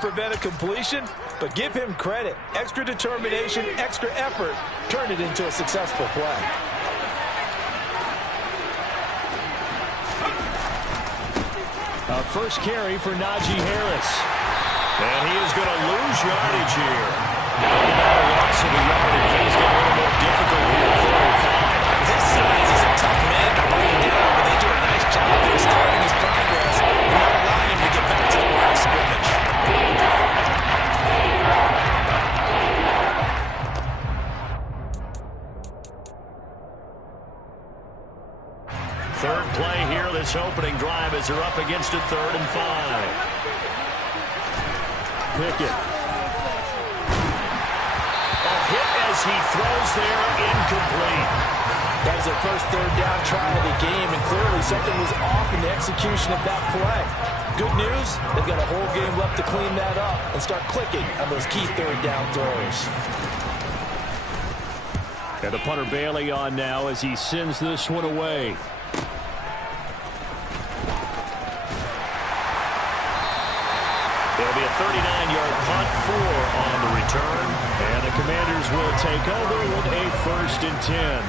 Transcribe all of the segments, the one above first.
prevent a completion, but give him credit. Extra determination, extra effort, turn it into a successful play. A first carry for Najee Harris. And he is going to lose yardage here. About a loss of a yard, and things get a little more difficult here. 4-5. This size is a tough man to bring down, but they do a nice job there stopping his progress and not allowing him to get back to the line of scrimmage. Third play here, this opening drive as they're up against a 3rd and 5. Pickett. A hit as he throws there, incomplete. That was their first 3rd down try of the game, and clearly something was off in the execution of that play. Good news, they've got a whole game left to clean that up and start clicking on those key 3rd down throws. And the punter Bailey on now as he sends this one away. There'll be a 39-yard punt, 4 on the return. And the Commanders will take over with a 1st and 10.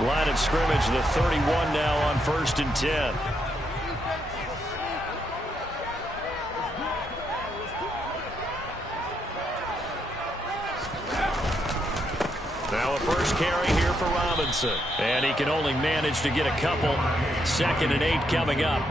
Line of scrimmage, the 31 now on 1st and 10. Now a first carry here for Robinson. And he can only manage to get a couple. 2nd and 8 coming up.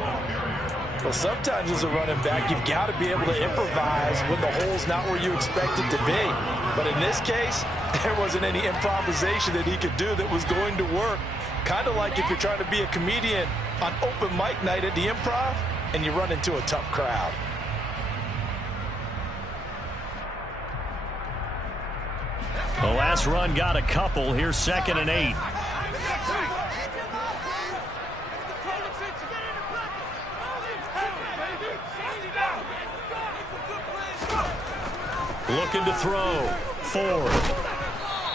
Well, sometimes as a running back, you've got to be able to improvise when the hole's not where you expect it to be. But in this case, there wasn't any improvisation that he could do that was going to work. Kind of like if you're trying to be a comedian on open mic night at the Improv and you run into a tough crowd. The last run got a couple. Here's 2nd and 8. Looking to throw. Ford.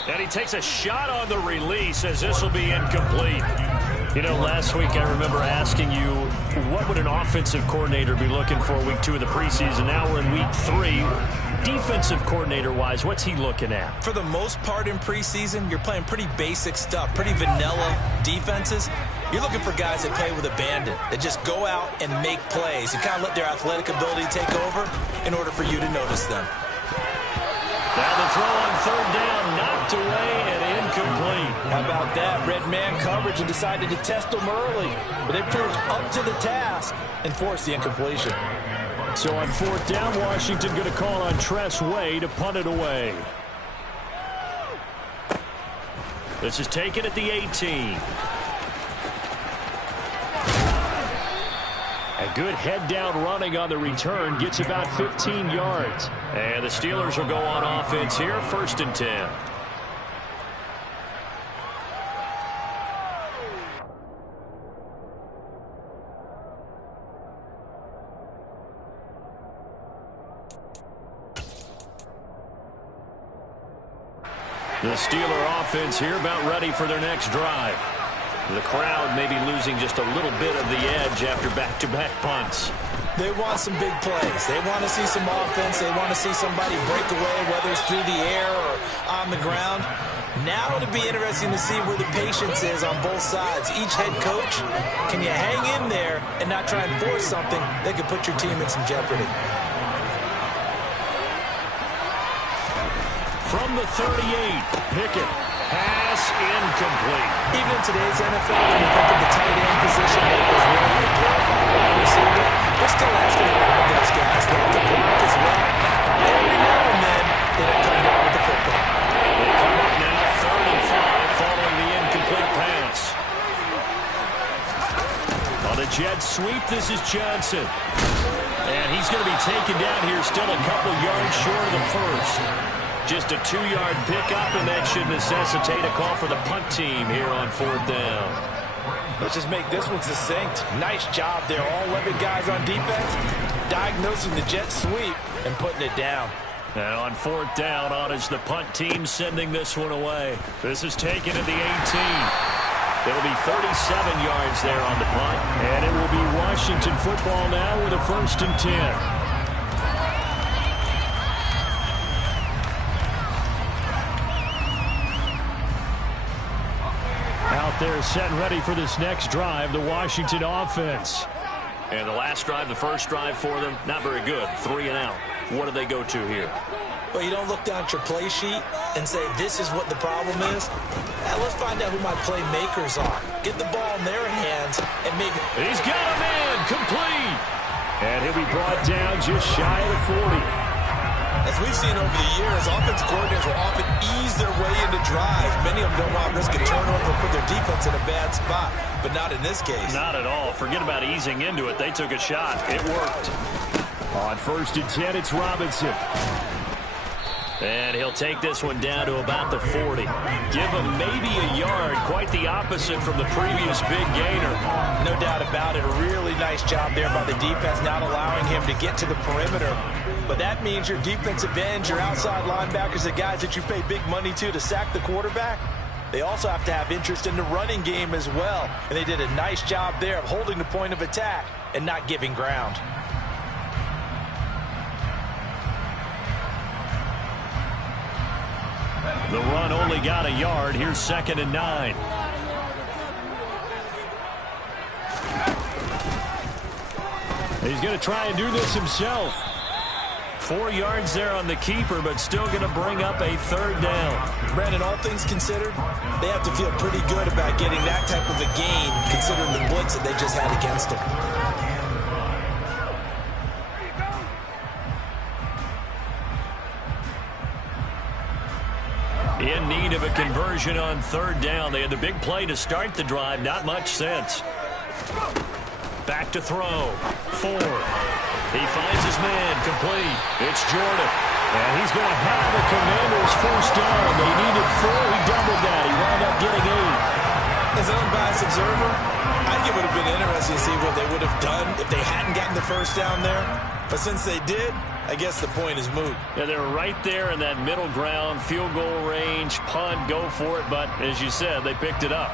And he takes a shot on the release as this will be incomplete. You know, last week I remember asking you, what would an offensive coordinator be looking for week 2 of the preseason? Now we're in week 3. Defensive coordinator-wise, what's he looking at? For the most part in preseason, you're playing pretty basic stuff, pretty vanilla defenses. You're looking for guys that play with abandon, that just go out and make plays and kind of let their athletic ability take over in order for you to notice them. Now the throw on 3rd down, knocked away and incomplete. How about that? Red man coverage and decided to test them early. But they proved up to the task and forced the incompletion. So on 4th down, Washington going to call on Tress Way to punt it away. This is taken at the 18. A good head-down running on the return gets about 15 yards. And the Steelers will go on offense here, 1st and 10. The Steeler offense here about ready for their next drive. The crowd may be losing just a little bit of the edge after back-to-back punts. They want some big plays. They want to see some offense. They want to see somebody break away, whether it's through the air or on the ground. Now it'll be interesting to see where the patience is on both sides. Each head coach, can you hang in there and not try and force something that could put your team in some jeopardy? From the 38, Pickett. Pass incomplete. Even in today's NFL, when you think of the tight end position that was really a glorified wide receiver, they're still asking a lot of those guys. They have to block as well. Every now and then, they don't come down with the football. They come up now 3rd and 5 following the incomplete pass. On a jet sweep, this is Johnson. And he's going to be taken down here, still a couple yards short of the first. Just a 2-yard pickup, and that should necessitate a call for the punt team here on 4th down. Let's just make this one succinct. Nice job there. All 11 guys on defense diagnosing the jet sweep and putting it down. And on 4th down, on is the punt team sending this one away. This is taken at the 18. It'll be 37 yards there on the punt. And it will be Washington football now with a 1st and 10. Out there set and ready for this next drive, the Washington offense. And the last drive, the first drive for them, not very good. 3 and out. What do they go to here? Well, you don't look down at your play sheet and say, this is what the problem is. Now, let's find out who my playmakers are. Get the ball in their hands and maybe... He's got a man, complete. And he'll be brought down just shy of the 40. As we've seen over the years, offensive coordinators will often ease their way into drives. Many of them don't want to risk a turnover or put their defense in a bad spot, but not in this case. Not at all. Forget about easing into it. They took a shot. It worked. On 1st and 10, it's Robinson. And he'll take this one down to about the 40. Give him maybe a yard. Quite the opposite from the previous big gainer. No doubt about it. A really nice job there by the defense, not allowing him to get to the perimeter. But that means your defensive ends, your outside linebackers, the guys that you pay big money to sack the quarterback, they also have to have interest in the running game as well. And they did a nice job there of holding the point of attack and not giving ground. The run only got a yard. Here's 2nd and 9. He's going to try and do this himself. 4 yards there on the keeper, but still going to bring up a 3rd down. Brandon, all things considered, they have to feel pretty good about getting that type of a gain, considering the blitz that they just had against them. In need of a conversion on 3rd down. They had the big play to start the drive. Not much sense. Back to throw. Ford. He finds his man. Complete. It's Jordan. And he's going to have the Commanders 1st down. They needed 4. He doubled that. He wound up getting 8. As an unbiased observer, I think it would have been interesting to see what they would have done if they hadn't gotten the 1st down there. But since they did, I guess the point is moot. Yeah, they're right there in that middle ground, field goal range, punt, go for it. But as you said, they picked it up.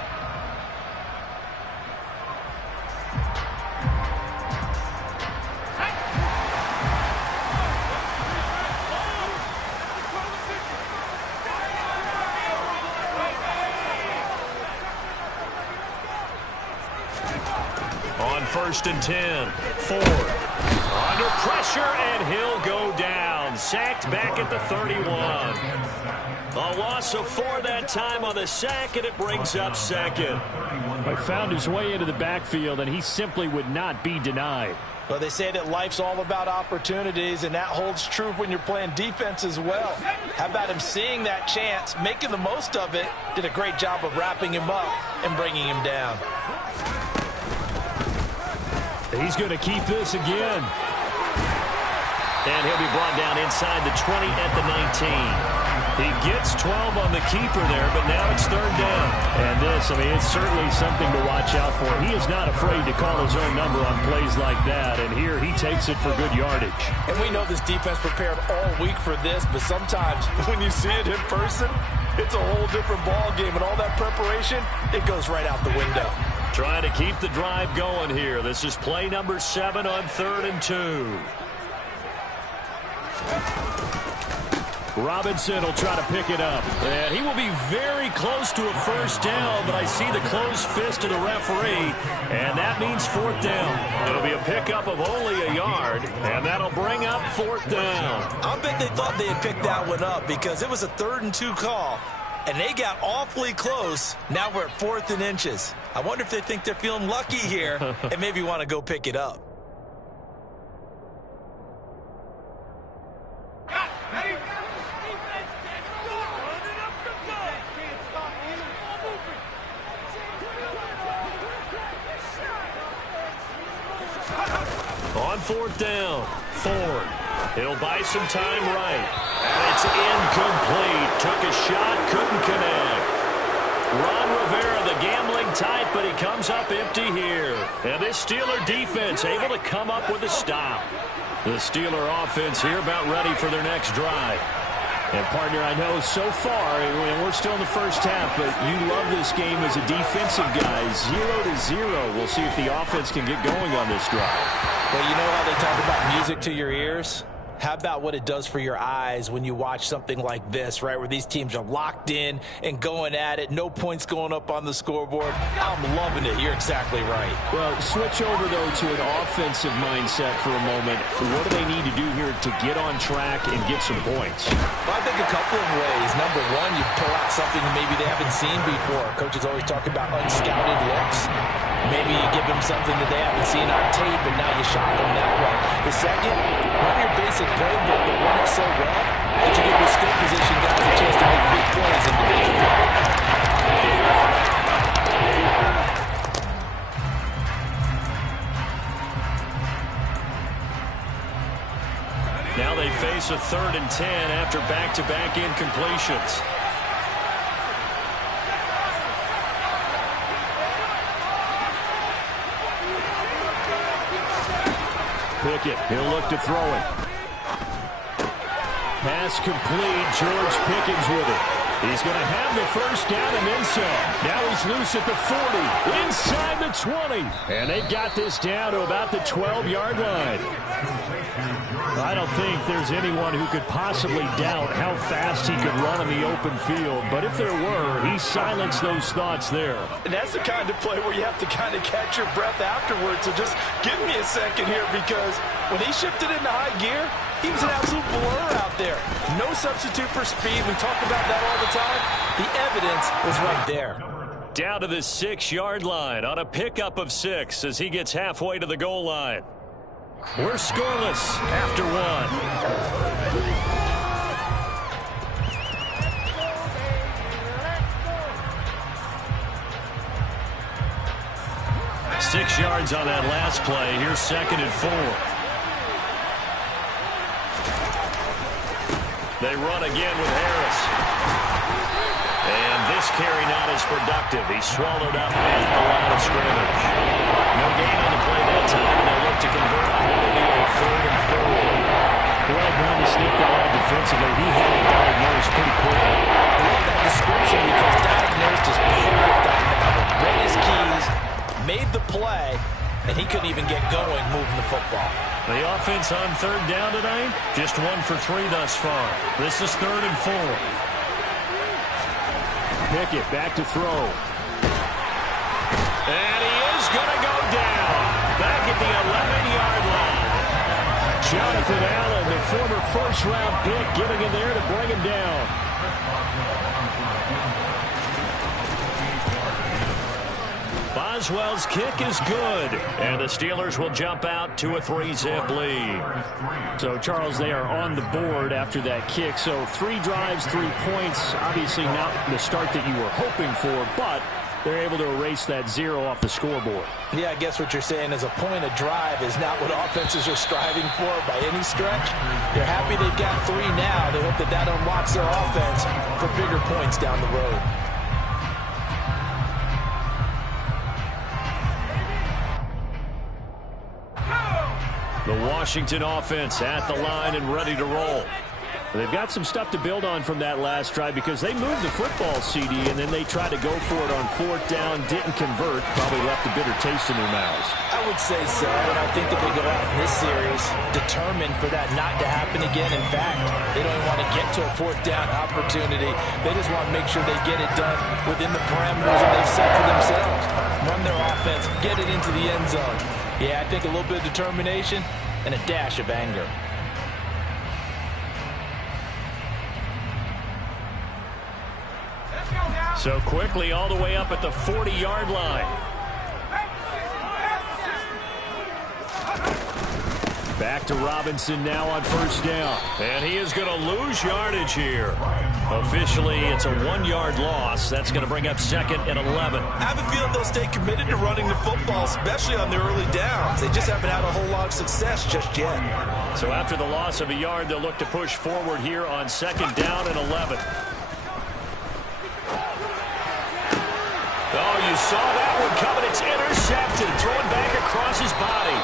On 1st and 10, Ford. Under pressure, and he'll go down. Sacked back at the 31. A loss of 4 that time on the sack, and it brings up 2nd. He found his way into the backfield, and he simply would not be denied. Well, they say that life's all about opportunities, and that holds true when you're playing defense as well. How about him seeing that chance, making the most of it, did a great job of wrapping him up and bringing him down. He's going to keep this again. And he'll be brought down inside the 20 at the 19. He gets 12 on the keeper there, but now it's 3rd down. And this, I mean, it's certainly something to watch out for. He is not afraid to call his own number on plays like that. And here he takes it for good yardage. And we know this defense prepared all week for this, but sometimes when you see it in person, it's a whole different ball game. And all that preparation, it goes right out the window. Trying to keep the drive going here. This is play number 7 on 3rd and 2. Robinson will try to pick it up. And he will be very close to a 1st down, but I see the closed fist of the referee, and that means 4th down. It'll be a pickup of only a yard, and that'll bring up 4th down. I bet they thought they had picked that one up because it was a 3rd and 2 call, and they got awfully close. Now we're at 4th and inches. I wonder if they think they're feeling lucky here and maybe want to go pick it up. On 4th down, Ford. He'll buy some time right. And it's incomplete. Took a shot, couldn't connect. Ron Rivera, the gambling type, but he comes up empty here. And this Steeler defense able to come up with a stop. The Steeler offense here about ready for their next drive. And, partner, I know so far, and we're still in the first half, but you love this game as a defensive guy. 0-0. We'll see if the offense can get going on this drive. Well, you know how they talk about music to your ears? How about what it does for your eyes when you watch something like this, right, where these teams are locked in and going at it, no points going up on the scoreboard? I'm loving it. You're exactly right. Well, switch over, though, to an offensive mindset for a moment. What do they need to do here to get on track and get some points? Well, I think a couple of ways. Number one, you pull out something maybe they haven't seen before. Coaches always talk about unscouted looks. Maybe you give them something that they haven't seen on tape, and now you shock them that way. The second, run your basic playbook, but run it so well that you give your skill position guys a chance to make big plays individually. Now they face a 3rd and 10 after back-to-back incompletions. Pickett, he'll look to throw it. Pass complete. George Pickens with it. He's going to have the first down and then some. Now he's loose at the 40, inside the 20. And they've got this down to about the 12-yard line. I don't think there's anyone who could possibly doubt how fast he could run on the open field. But if there were, he silenced those thoughts there. And that's the kind of play where you have to kind of catch your breath afterwards. So just give me a second here, because when he shifted into high gear, he was an absolute blur out there. No substitute for speed. We talk about that all the time. The evidence was right there. Down to the 6-yard line on a pickup of 6 as he gets halfway to the goal line. We're scoreless after 1. 6 yards on that last play. Here's 2nd and 4. They run again with Harris. And this carry not as productive. He's swallowed up at the line of scrimmage. No gain on the play that time, and they look to convert on to be a 3rd and 4. Well done to sneak that out defensively. He had it diagnosed pretty quickly. I love that description, because diagnosed is perfect on that one. Read his keys, made the play, and he couldn't even get going moving the football. The offense on 3rd down tonight, just 1 for 3 thus far. This is 3rd and 4. Pickett back to throw. And he is going to go down. Back at the 11-yard line. Jonathan Allen, the former first-round pick, getting in there to bring him down. Boswell's kick is good, and the Steelers will jump out to a 3-zip lead. So, Charles, they are on the board after that kick. So 3 drives, 3 points. Obviously not the start that you were hoping for, but they're able to erase that 0 off the scoreboard. Yeah, I guess what you're saying is a point of drive is not what offenses are striving for by any stretch. They're happy they've got 3 now. They hope that that unlocks their offense for bigger points down the road. The Washington offense at the line and ready to roll. They've got some stuff to build on from that last drive, because they moved the football, CD, and then they tried to go for it on 4th down, didn't convert, probably left a bitter taste in their mouths. I would say so, and I think that they go out in this series determined for that not to happen again. In fact, they don't even want to get to a 4th down opportunity. They just want to make sure they get it done within the parameters that they've set for themselves. Run their offense, get it into the end zone. Yeah, I think a little bit of determination and a dash of anger. So quickly all the way up at the 40-yard line. Back to Robinson now on first down. And he is going to lose yardage here. Officially, it's a 1-yard loss. That's going to bring up second and 11. I have a feeling they'll stay committed to running the football, especially on their early downs. They just haven't had a whole lot of success just yet. So after the loss of a yard, they'll look to push forward here on second down and 11. Oh, you saw that one coming. It's intercepted. Throwing back across his body.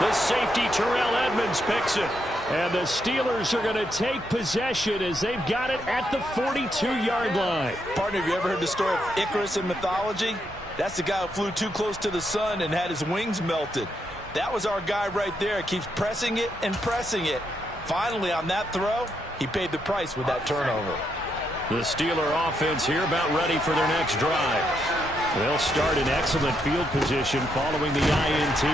The safety, Terrell Edmonds, picks it. And the Steelers are going to take possession as they've got it at the 42-yard line. Partner, have you ever heard the story of Icarus in mythology? That's the guy who flew too close to the sun and had his wings melted. That was our guy right there. Keeps pressing it and pressing it. Finally, on that throw, he paid the price with that turnover. The Steeler offense here about ready for their next drive. They'll start in excellent field position following the INT.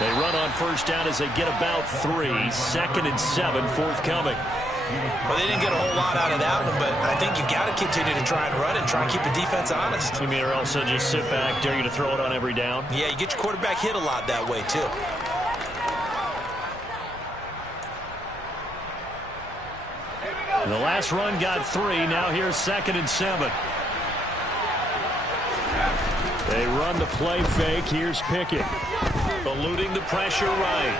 They run on first down as they get about 3. Second and 7, forthcoming. Well, they didn't get a whole lot out of that one, but I think you've got to continue to try and run and try and keep the defense honest. You mean or else they'll just sit back, dare you to throw it on every down? Yeah, you get your quarterback hit a lot that way, too. The last run got 3. Now here's second and 7. They run the play fake. Here's Pickett. Eluding the pressure right.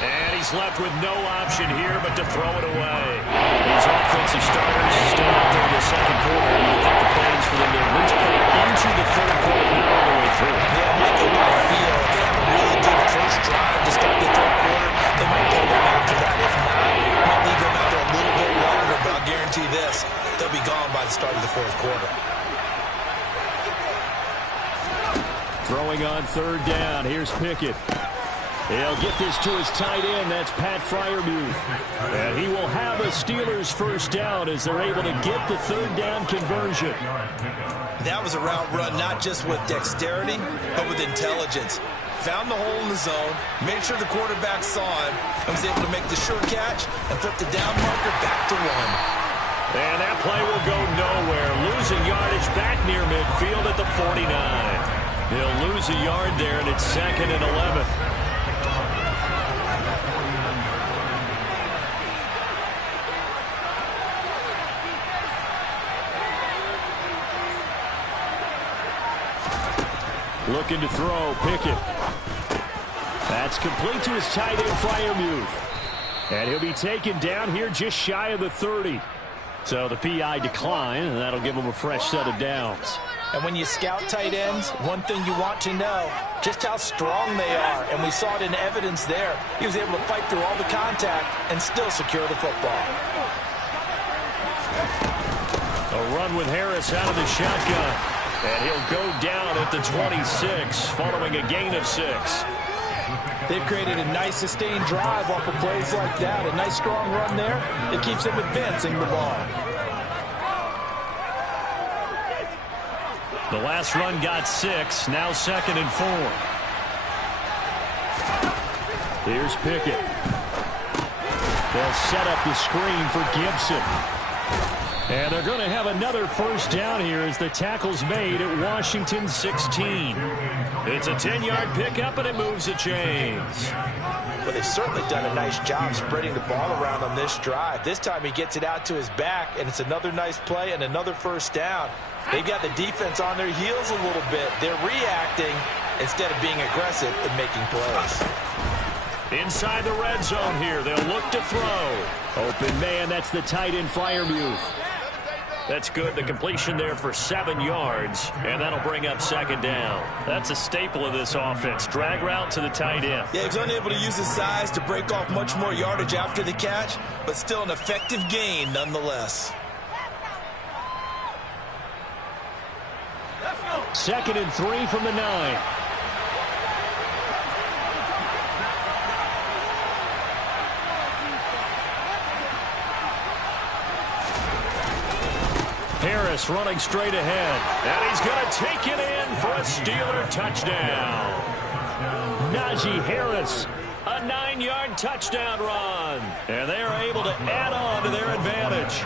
And he's left with no option here but to throw it away. These offensive starters still out there in the second quarter. And I think the plans for them to at least play into the third quarter, not all the way through. Yeah, it might go by feel. If they have a really good first drive to start the third quarter, they might pull them after that. If not, might leave them out there a little bit longer. But I'll guarantee this, they'll be gone by the start of the fourth quarter. Throwing on third down. Here's Pickett. He'll get this to his tight end. That's Pat Freiermuth. And he will have a Steelers first down as they're able to get the third down conversion. That was a route run not just with dexterity, but with intelligence. Found the hole in the zone, made sure the quarterback saw him, and was able to make the sure catch and flip the down marker back to 1. And that play will go nowhere. Losing yardage back near midfield at the 49. He'll lose a yard there, and it's second and 11. Looking to throw, Pickett. That's complete to his tight end, Freiermuth. And he'll be taken down here just shy of the 30. So the PI decline, and that'll give him a fresh set of downs. And when you scout tight ends, one thing you want to know, just how strong they are. And we saw it in evidence there. He was able to fight through all the contact and still secure the football. A run with Harris out of the shotgun. And he'll go down at the 26 following a gain of 6. They've created a nice sustained drive off of plays like that. A nice strong run there. It keeps them advancing the ball. The last run got 6. Now second and 4. Here's Pickett. They'll set up the screen for Gibson. And they're going to have another first down here as the tackle's made at Washington 16. It's a 10-yard pickup, and it moves the chains. Well, they've certainly done a nice job spreading the ball around on this drive. This time he gets it out to his back, and it's another nice play and another first down. They've got the defense on their heels a little bit. They're reacting instead of being aggressive and making plays. Inside the red zone here. They'll look to throw. Open man, that's the tight end, Freiermuth. That's good. The completion there for 7 yards, and that'll bring up second down. That's a staple of this offense. Drag route to the tight end. Yeah, he was unable to use his size to break off much more yardage after the catch, but still an effective gain nonetheless. Second and 3 from the 9. Harris running straight ahead. And he's going to take it in for a Steeler touchdown. Najee Harris, a 9-yard touchdown run. And they are able to add on to their advantage.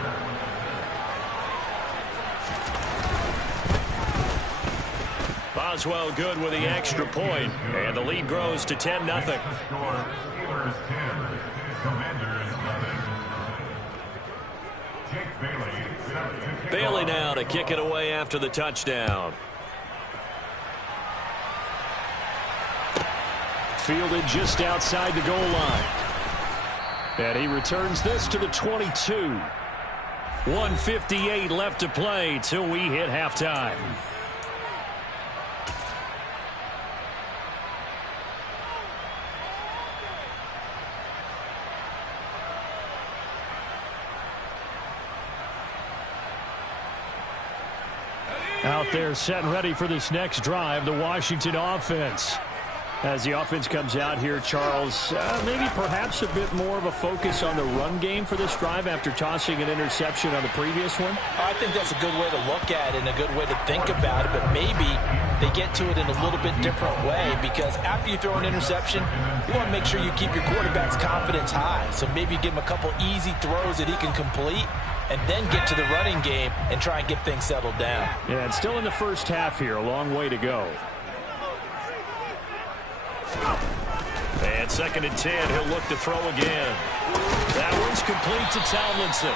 Boswell good with the extra point, and the lead grows to 10-0. Bailey now to kick it away after the touchdown. Fielded just outside the goal line. And he returns this to the 22. 1:58 left to play till we hit halftime. Out there set and ready for this next drive, the Washington offense. As the offense comes out here, Charles, maybe perhaps a bit more of a focus on the run game for this drive after tossing an interception on the previous one? I think that's a good way to look at it and a good way to think about it, but maybe they get to it in a little bit different way, because after you throw an interception, you want to make sure you keep your quarterback's confidence high. So maybe give him a couple easy throws that he can complete, and then get to the running game and try and get things settled down. Yeah, and still in the first half here, a long way to go. And 2nd and 10, he'll look to throw again. That one's complete to Tomlinson.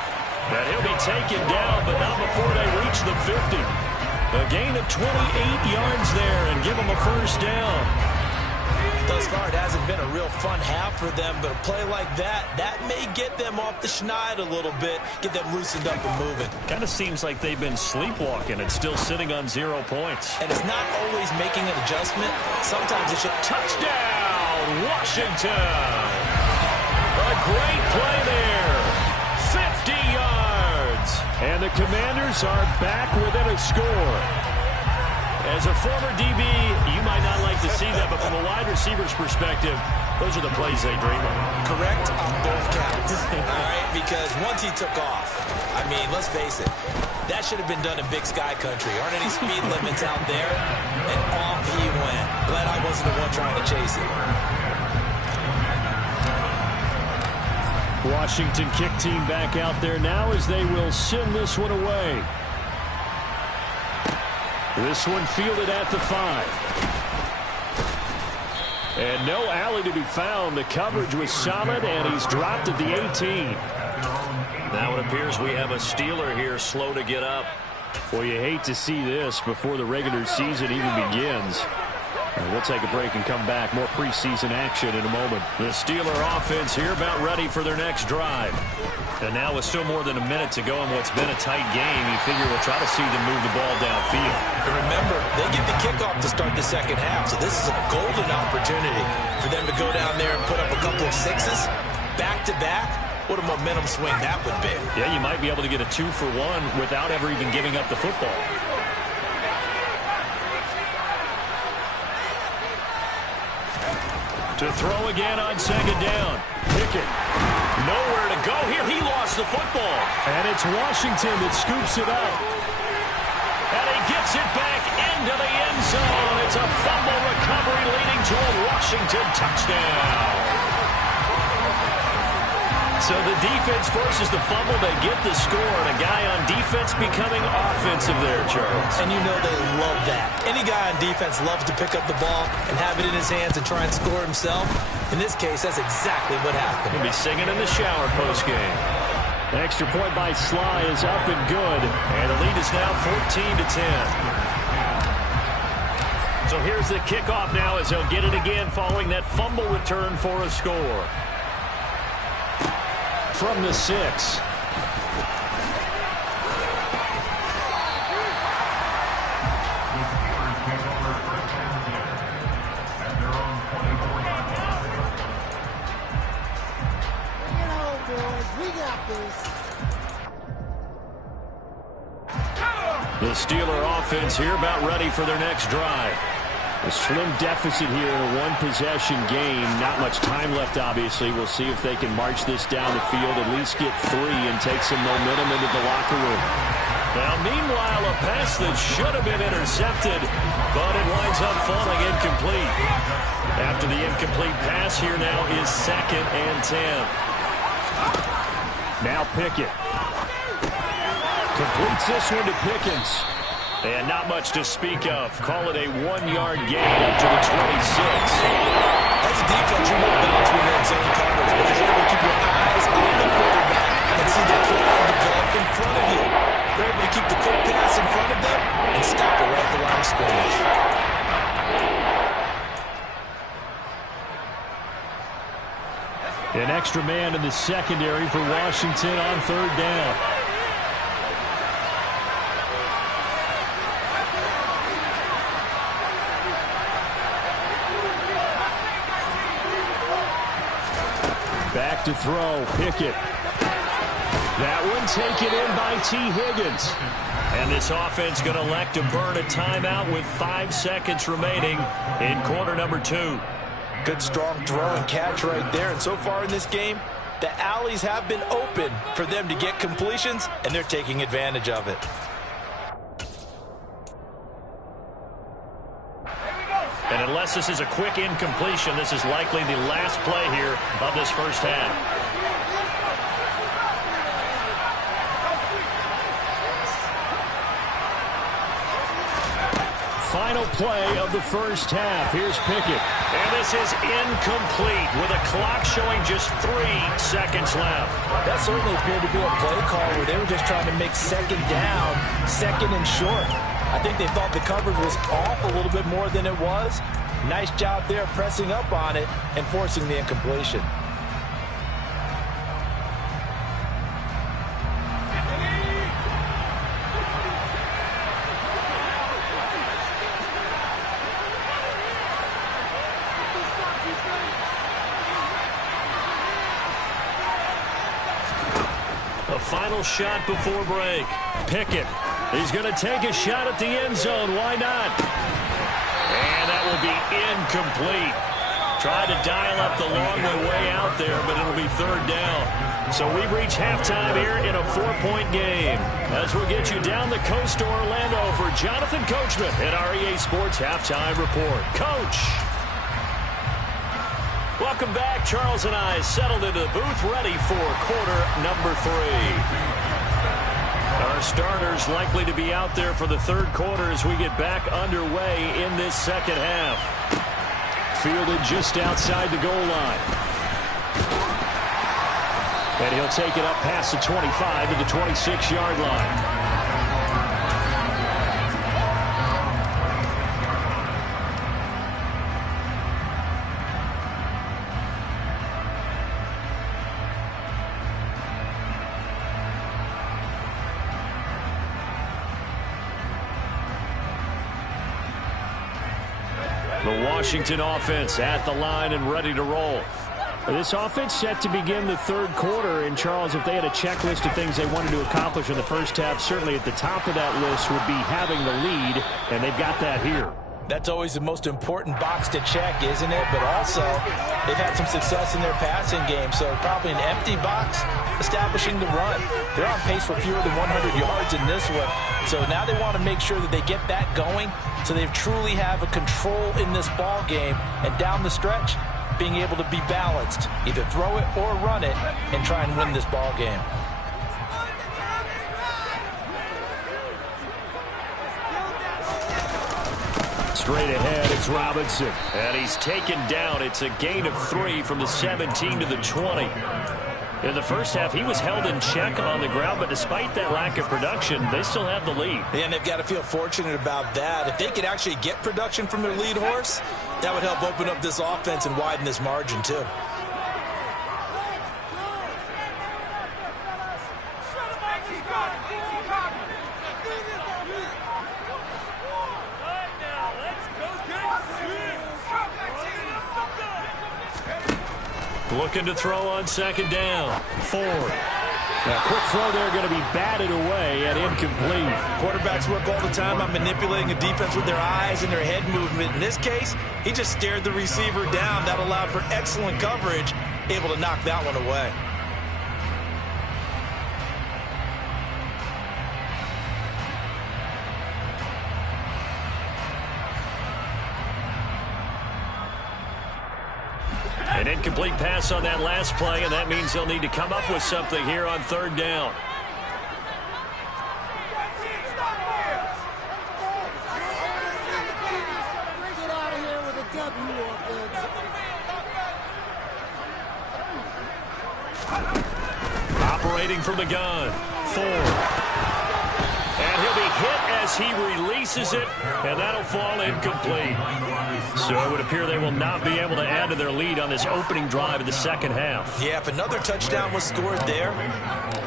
And he'll be taken down, but not before they reach the 50. A gain of 28 yards there and give him a first down. Thus far, it hasn't been a real fun half for them, but a play like that may get them off the schneid a little bit, get them loosened up and moving. Kind of seems like they've been sleepwalking and still sitting on 0 points. And it's not always making an adjustment. Sometimes it's just touchdown, Washington. A great play there. 50 yards. And the Commanders are back within a score. As a former DB, you might not like to see that, but from a wide receiver's perspective, those are the plays they dream of. Correct on both counts, all right? Because once he took off, I mean, let's face it, that should have been done in Big Sky Country. Aren't any speed limits out there? And off he went. Glad I wasn't the one trying to chase it. Washington kick team back out there now as they will send this one away. This one fielded at the 5. And no alley to be found. The coverage was solid, and he's dropped at the 18. Now it appears we have a Steeler here slow to get up. Well, you hate to see this before the regular season even begins. We'll take a break and come back. More preseason action in a moment. The Steeler offense here about ready for their next drive. And now with still more than a minute to go in what's been a tight game, you figure we'll try to see them move the ball downfield. And remember, they get the kickoff to start the second half, so this is a golden opportunity for them to go down there and put up a couple of sixes back-to-back. What a momentum swing that would be. Yeah, you might be able to get a 2-for-1 without ever even giving up the football. To throw again on 2nd down. Pickett. Nowhere to go here. He lost the football. And it's Washington that scoops it up. And he gets it back into the end zone. It's a fumble recovery leading to a Washington touchdown. So the defense forces the fumble. They get the score. And a guy on defense becoming offensive there, Charles. And you know they love that. Any guy on defense loves to pick up the ball and have it in his hands and try and score himself. In this case, that's exactly what happened. He'll be singing in the shower postgame. The extra point by Sly is up and good. And the lead is now 14-10. So here's the kickoff now as he'll get it again following that fumble return for a score. From the 6. The Steeler offense here about ready for their next drive. A slim deficit here in a one-possession game. Not much time left, obviously. We'll see if they can march this down the field, at least get 3, and take some momentum into the locker room. Now, meanwhile, a pass that should have been intercepted, but it winds up falling incomplete. After the incomplete pass, here now is 2nd and 10. Now Pickett. Completes this one to Pickens. And not much to speak of. Call it a 1-yard gain up to the 26. As a defense, you're more balanced when you're in zone coverage because you're able to keep your eyes on the quarterback and see the play develop in front of you. You're able to keep the quick pass in front of them and stop it right at the line of scrimmage. An extra man in the secondary for Washington on 3rd down. Back to throw, Pickett. That one taken in by T. Higgins. And this offense going to elect to burn a timeout with 5 seconds remaining in quarter number 2. Good strong throw and catch right there. And so far in this game, the alleys have been open for them to get completions, and they're taking advantage of it. And unless this is a quick incompletion, this is likely the last play here of this first half. Final play of the first half. Here's Pickett. And this is incomplete with a clock showing just 3 seconds left. That certainly appeared to be a play call where they were just trying to make second down, second and short. I think they thought the coverage was off a little bit more than it was. Nice job there pressing up on it and forcing the incompletion. A final shot before break. Pickett. He's going to take a shot at the end zone. Why not? And that will be incomplete. Tried to dial up the long way out there, but it'll be 3rd down. So we've reached halftime here in a 4-point game. As we'll get you down the coast to Orlando for Jonathan Coachman at our EA Sports Halftime Report. Coach. Welcome back. Charles and I settled into the booth ready for quarter number 3. Our starters likely to be out there for the 3rd quarter as we get back underway in this second half. Fielded just outside the goal line. And he'll take it up past the 25 to the 26-yard line. The Washington offense at the line and ready to roll. This offense set to begin the 3rd quarter. And, Charles, if they had a checklist of things they wanted to accomplish in the first half, certainly at the top of that list would be having the lead, and they've got that here. That's always the most important box to check, isn't it? But also, they've had some success in their passing game, so probably an empty box establishing the run. They're on pace for fewer than 100 yards in this one. So now they want to make sure that they get that going so they truly have a control in this ball game. And down the stretch, being able to be balanced, either throw it or run it, and try and win this ball game. Straight ahead, it's Robinson. And he's taken down. It's a gain of 3 from the 17 to the 20. In the first half, he was held in check on the ground, but despite that lack of production, they still have the lead. And they've got to feel fortunate about that. If they could actually get production from their lead horse, that would help open up this offense and widen this margin, too. Looking to throw on 2nd down. Ford. A quick throw there going to be batted away and incomplete. Quarterbacks work all the time on manipulating a defense with their eyes and their head movement. In this case, he just stared the receiver down. That allowed for excellent coverage, able to knock that one away. An incomplete pass on that last play, and that means they'll need to come up with something here on 3rd down. waiting from the gun. 4. And he'll be hit as he releases it, and that'll fall incomplete. So it would appear they will not be able to add to their lead on this opening drive of the second half. Yeah, if another touchdown was scored there,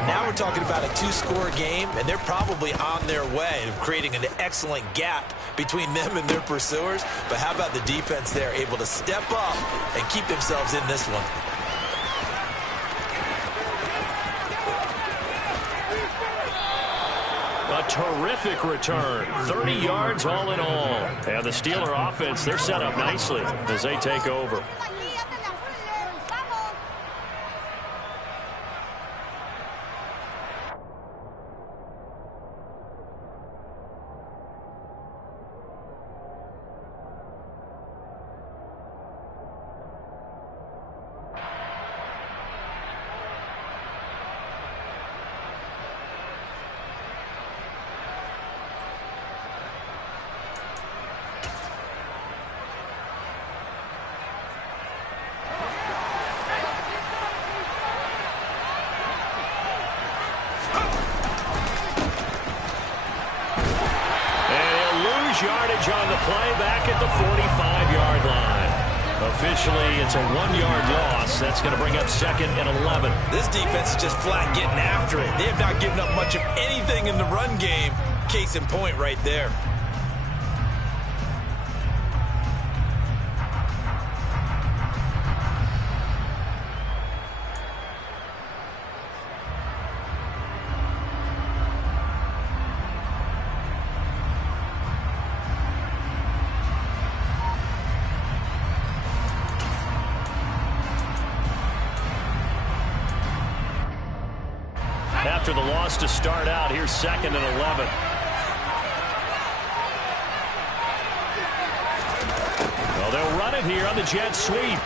now we're talking about a 2-score game, and they're probably on their way of creating an excellent gap between them and their pursuers. But how about the defense there, able to step up and keep themselves in this one? A terrific return. 30 yards all in all. And the Steeler offense, they're set up nicely as they take over. Yardage on the play back at the 45-yard line. Officially, it's a 1-yard loss. That's going to bring up 2nd and 11. This defense is just flat getting after it. They have not given up much of anything in the run game. Case in point right there. After the loss to start out, here's 2nd and 11. Well, they'll run it here on the jet sweep.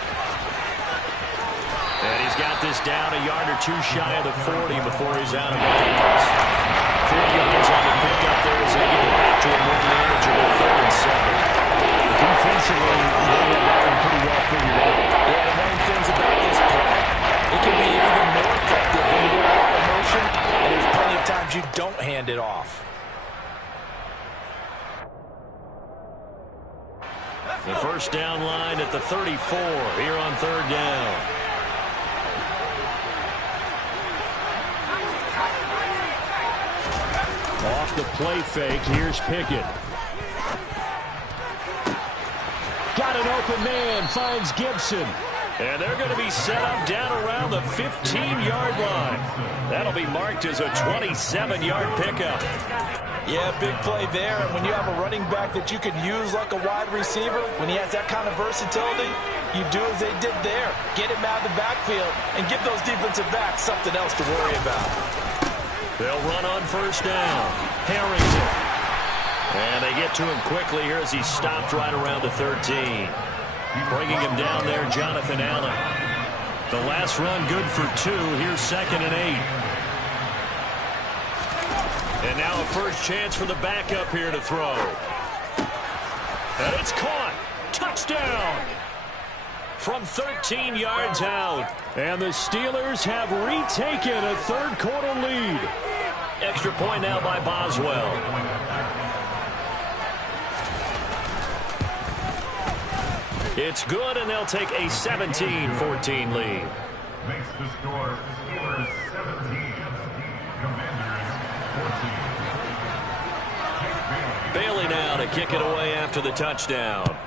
And he's got this down a yard or two shy of the 40 before he's out of bounds. 4 yards on the pickup there as they get it back to a more manageable 3rd and 7. Defensively, they have that one pretty well figured out. Yeah, the main things about this play, it can be even more effective when you get a lot of motion, and there's plenty of times you don't hand it off. The first down line at the 34 here on 3rd down. Off the play fake, here's Pickett. Got an open man, finds Gibson. And they're going to be set up down around the 15-yard line. That'll be marked as a 27-yard pickup. Yeah, big play there. And when you have a running back that you can use like a wide receiver, when he has that kind of versatility, you do as they did there. Get him out of the backfield and give those defensive backs something else to worry about. They'll run on 1st down. Harrington. And they get to him quickly here as he stopped right around the 13. Bringing him down there, Jonathan Allen. The last run good for 2. Here's 2nd and 8. And now a first chance for the backup here to throw. And it's caught. Touchdown. From 13 yards out. And the Steelers have retaken a 3rd quarter lead. Extra point now by Boswell. It's good, and they'll take a 17-14 lead. Makes the score Steelers 17, Commanders 14. Bailey now to kick it away after the touchdown.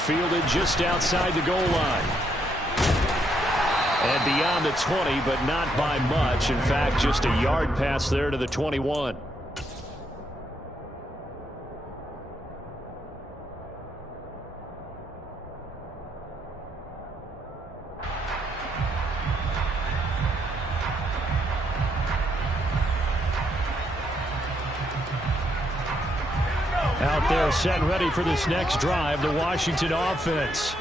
Fielded just outside the goal line. And beyond the 20, but not by much. In fact, just a yard pass there to the 21. Out there set ready for this next drive, the Washington offense.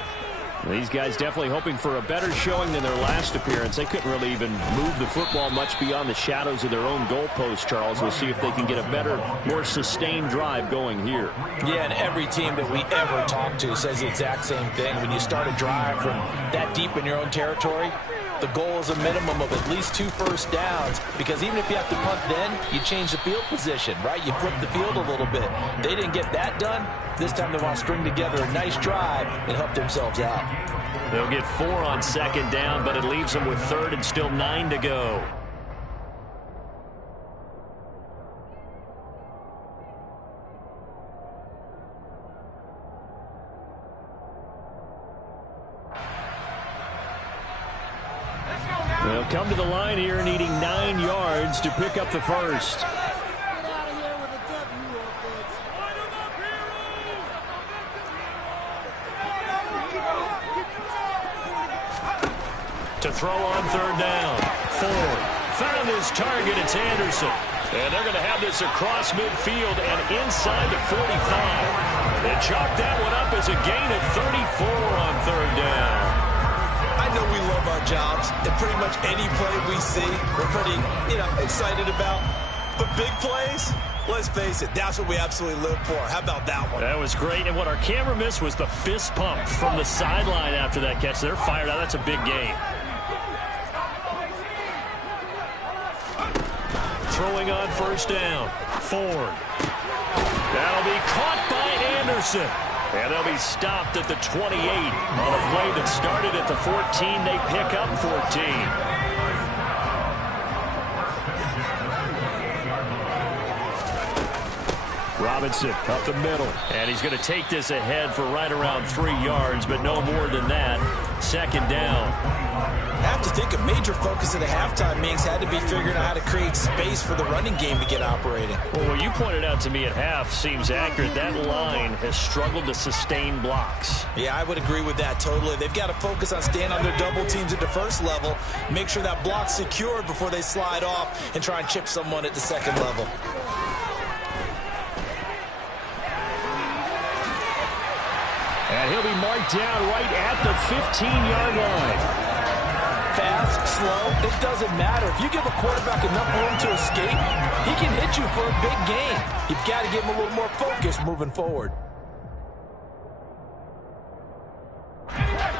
These guys definitely hoping for a better showing than their last appearance. They couldn't really even move the football much beyond the shadows of their own goalpost, Charles. We'll see if they can get a better, more sustained drive going here. Yeah, and every team that we ever talk to says the exact same thing. When you start a drive from that deep in your own territory, the goal is a minimum of at least 2 first downs, because even if you have to punt then, you change the field position, right? You flip the field a little bit. They didn't get that done. This time they want to string together a nice drive and help themselves out. They'll get 4 on second down, but it leaves them with third and still 9 to go. They'll come to the line here needing 9 yards to pick up the first. To throw on third down. Ford found his target. It's Anderson. And they're going to have this across midfield and inside the 45. They chalk that one up as a gain of 34 on third down. I know we love our jobs, and pretty much any play we see, we're pretty, excited about. But big plays, let's face it, that's what we absolutely live for. How about that one? That was great, and what our camera missed was the fist pump from the sideline after that catch. They're fired out. That's a big gain. Throwing on first down. Ford. That'll be caught by Anderson. And they'll be stopped at the 28 on a play that started at the 14. They pick up 14. Robinson up the middle. And he's going to take this ahead for right around 3 yards, but no more than that. Second down. I have to think a major focus at the halftime meetings had to be figuring out how to create space for the running game to get operating. Well, what you pointed out to me at half seems accurate. That line has struggled to sustain blocks. Yeah, I would agree with that totally. They've got to focus on staying on their double teams at the first level, make sure that block's secured before they slide off and try and chip someone at the second level. And he'll be marked down right at the 15-yard line. Fast, slow, it doesn't matter. If you give a quarterback enough room to escape, he can hit you for a big gain. You've got to give him a little more focus moving forward.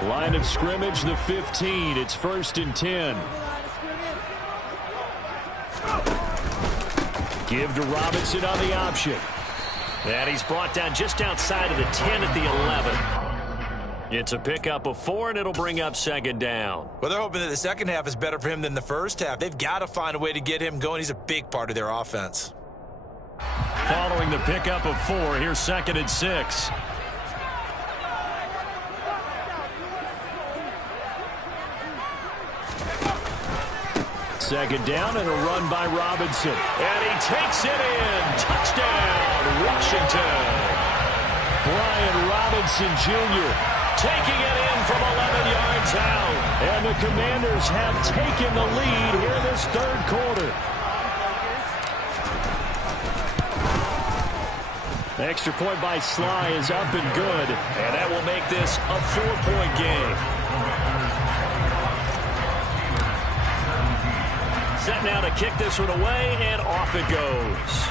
Line of scrimmage, the 15. It's 1st and 10. Give to Robinson on the option. And he's brought down just outside of the 10 at the 11. It's a pickup of 4, and it'll bring up second down. Well, they're hoping that the second half is better for him than the first half. They've got to find a way to get him going. He's a big part of their offense. Following the pickup of 4, here's 2nd and 6. Second down and a run by Robinson. And he takes it in. Touchdown, Washington. Brian Robinson Jr. taking it in from 11 yards out. And the Commanders have taken the lead here in this third quarter. The extra point by Sly is up and good. And that will make this a 4-point game. Set now to kick this one away, and off it goes.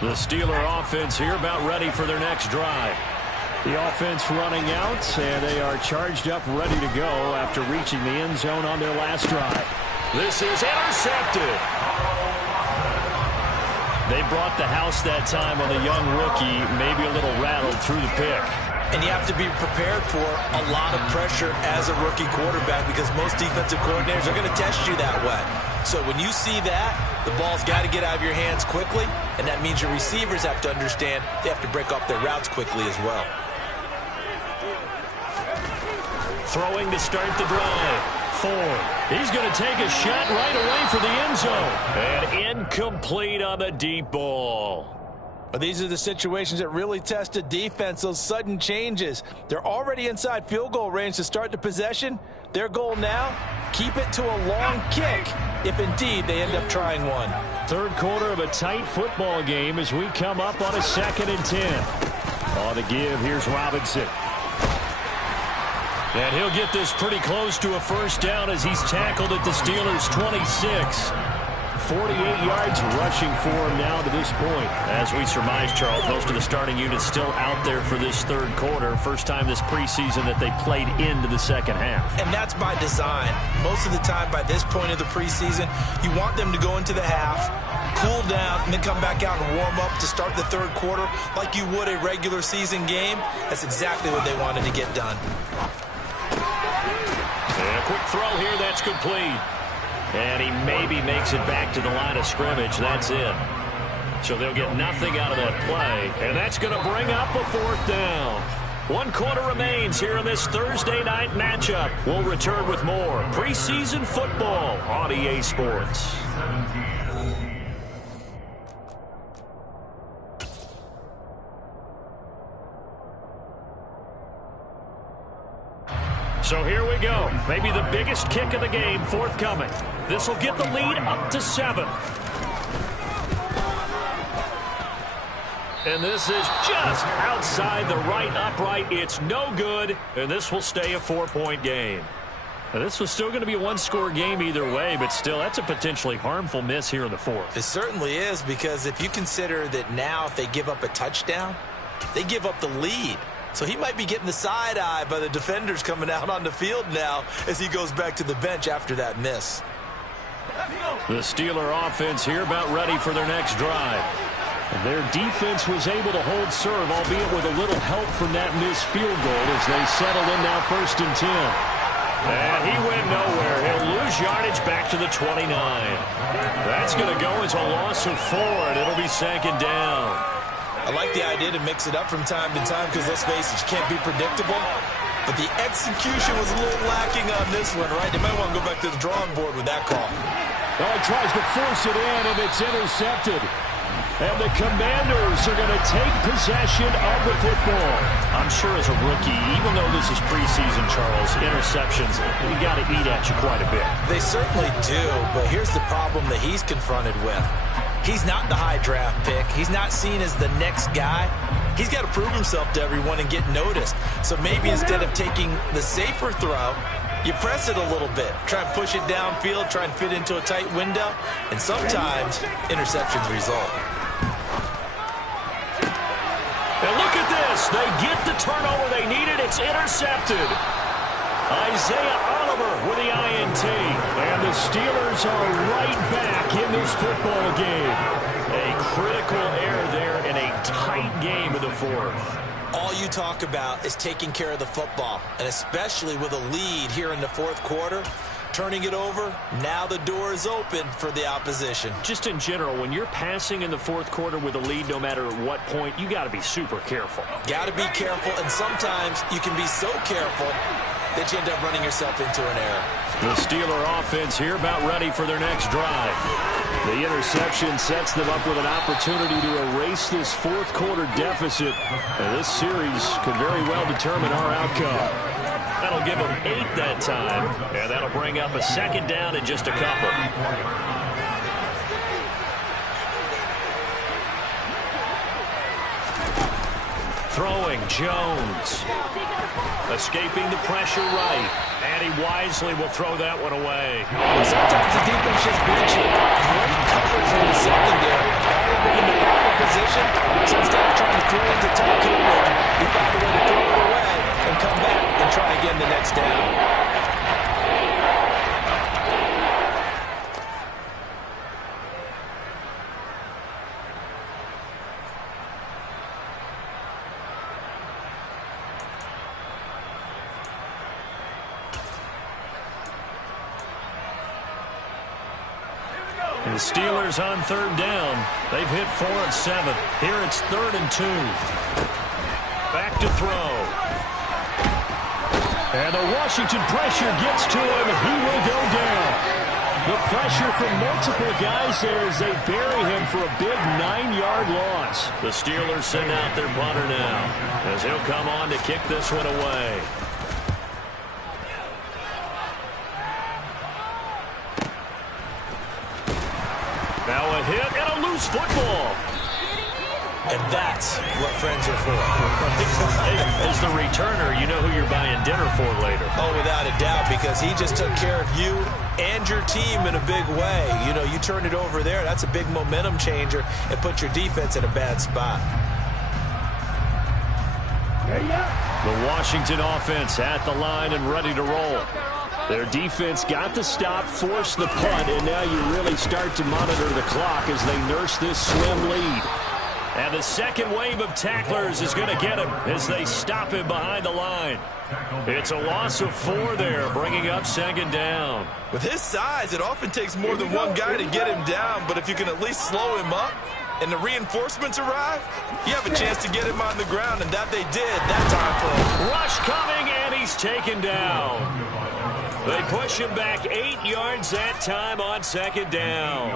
The Steeler offense here about ready for their next drive. The offense running out, and they are charged up, ready to go after reaching the end zone on their last drive. This is intercepted. They brought the house that time on the young rookie, maybe a little rattled through the pick. And you have to be prepared for a lot of pressure as a rookie quarterback, because most defensive coordinators are going to test you that way. So when you see that, the ball's got to get out of your hands quickly, and that means your receivers have to understand they have to break off their routes quickly as well. Throwing to start the drive. Ford. He's going to take a shot right away for the end zone. And incomplete on the deep ball. Well, these are the situations that really test a defense, those sudden changes. They're already inside field goal range to start the possession. Their goal now, keep it to a long kick if indeed they end up trying one. Third quarter of a tight football game as we come up on a 2nd and 10. On the give, here's Robinson. And he'll get this pretty close to a first down as he's tackled at the Steelers' 26. 48 yards rushing for him now to this point. As we surmise, Charles, most of the starting units still out there for this third quarter. First time this preseason that they played into the second half. And that's by design. Most of the time by this point of the preseason, you want them to go into the half, cool down, and then come back out and warm up to start the third quarter like you would a regular season game. That's exactly what they wanted to get done. And a quick throw here, that's complete. And he maybe makes it back to the line of scrimmage. That's it. So they'll get nothing out of that play. And that's going to bring up a 4th down. 1 quarter remains here in this Thursday night matchup. We'll return with more preseason football on EA Sports. So here we go. Maybe the biggest kick of the game forthcoming. This will get the lead up to 7. And this is just outside the right upright. It's no good, and this will stay a 4-point game. Now, this was still going to be a 1-score game either way, but still, that's a potentially harmful miss here in the 4th. It certainly is, because if you consider that now if they give up a touchdown, they give up the lead. So he might be getting the side eye by the defenders coming out on the field now as he goes back to the bench after that miss. The Steeler offense here about ready for their next drive. And their defense was able to hold serve, albeit with a little help from that missed field goal as they settled in now 1st and 10. And he went nowhere. He'll lose yardage back to the 29. That's going to go as a loss of 4, and it'll be 2nd down. I like the idea to mix it up from time to time because, let's face it, you can't be predictable. But the execution was a little lacking on this one, right? They might want to go back to the drawing board with that call. Well, he tries to force it in, and it's intercepted. And the Commanders are going to take possession of the football. I'm sure as a rookie, even though this is preseason, Charles, interceptions, you got to eat at you quite a bit. They certainly do, but here's the problem that he's confronted with. He's not the high draft pick. He's not seen as the next guy. He's got to prove himself to everyone and get noticed. So maybe instead of taking the safer throw, you press it a little bit. Try and push it downfield, try and fit into a tight window, and sometimes interceptions result. And look at this. They get the turnover they needed. It's intercepted. Isaiah Oliver with the INT. And the Steelers are right back in this football game. A critical error there in a tight game in the 4th. All you talk about is taking care of the football, and especially with a lead here in the 4th quarter. Turning it over, now the door is open for the opposition. Just in general, when you're passing in the 4th quarter with a lead, no matter at what point, you got to be super careful. Got to be careful, and sometimes you can be so careful that you end up running yourself into an error. The Steeler offense here about ready for their next drive. The interception sets them up with an opportunity to erase this 4th quarter deficit. And this series could very well determine our outcome. That'll give them 8 that time, and that'll bring up a 2nd down in just a couple. Throwing, Jones. Escaping the pressure right. And he wisely will throw that one away. Sometimes the defense just beats you. Great coverage in the secondary. In the proper position. So instead of trying to throw into tight coverage, he found a way to throw it away and come back and try again the next down. The Steelers on 3rd down. They've hit 4 of 7. Here it's 3rd and 2. Back to throw. And the Washington pressure gets to him. He will go down. The pressure from multiple guys there as they bury him for a big 9-yard loss. The Steelers send out their punter now as he'll come on to kick this one away. Now a hit and a loose football. And that's what friends are for. As the returner, you know who you're buying dinner for later. Oh, without a doubt, because he just took care of you and your team in a big way. You know, you turn it over there, that's a big momentum changer and put your defense in a bad spot. The Washington offense at the line and ready to roll. Their defense got the stop, forced the punt, and now you really start to monitor the clock as they nurse this slim lead. And the second wave of tacklers is going to get him as they stop him behind the line. It's a loss of 4 there, bringing up second down. With his size, it often takes more than one guy to get him down, but if you can at least slow him up and the reinforcements arrive, you have a chance to get him on the ground, and that they did that time for him. Rush coming, and he's taken down. They push him back 8 yards that time on second down.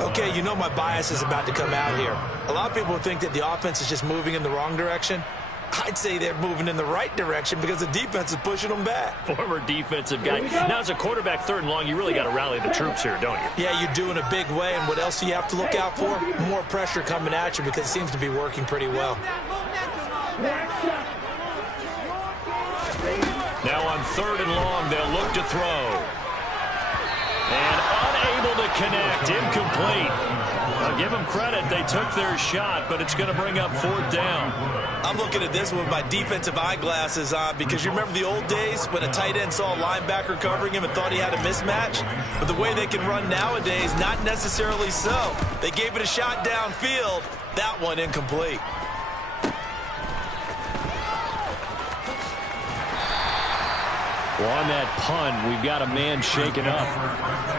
Okay, you know my bias is about to come out here. A lot of people think that the offense is just moving in the wrong direction. I'd say they're moving in the right direction because the defense is pushing them back. Former defensive guy. Now, as a quarterback, 3rd and long, you really got to rally the troops here, don't you? Yeah, you do in a big way, and what else do you have to look out for? More pressure coming at you because it seems to be working pretty well. Now on 3rd and long, they'll look to throw. And unable to connect, incomplete. I'll give them credit, they took their shot, but it's going to bring up 4th down. I'm looking at this with my defensive eyeglasses on because you remember the old days when a tight end saw a linebacker covering him and thought he had a mismatch? But the way they can run nowadays, not necessarily so. They gave it a shot downfield. That one incomplete. Well, on that punt, we've got a man shaken up.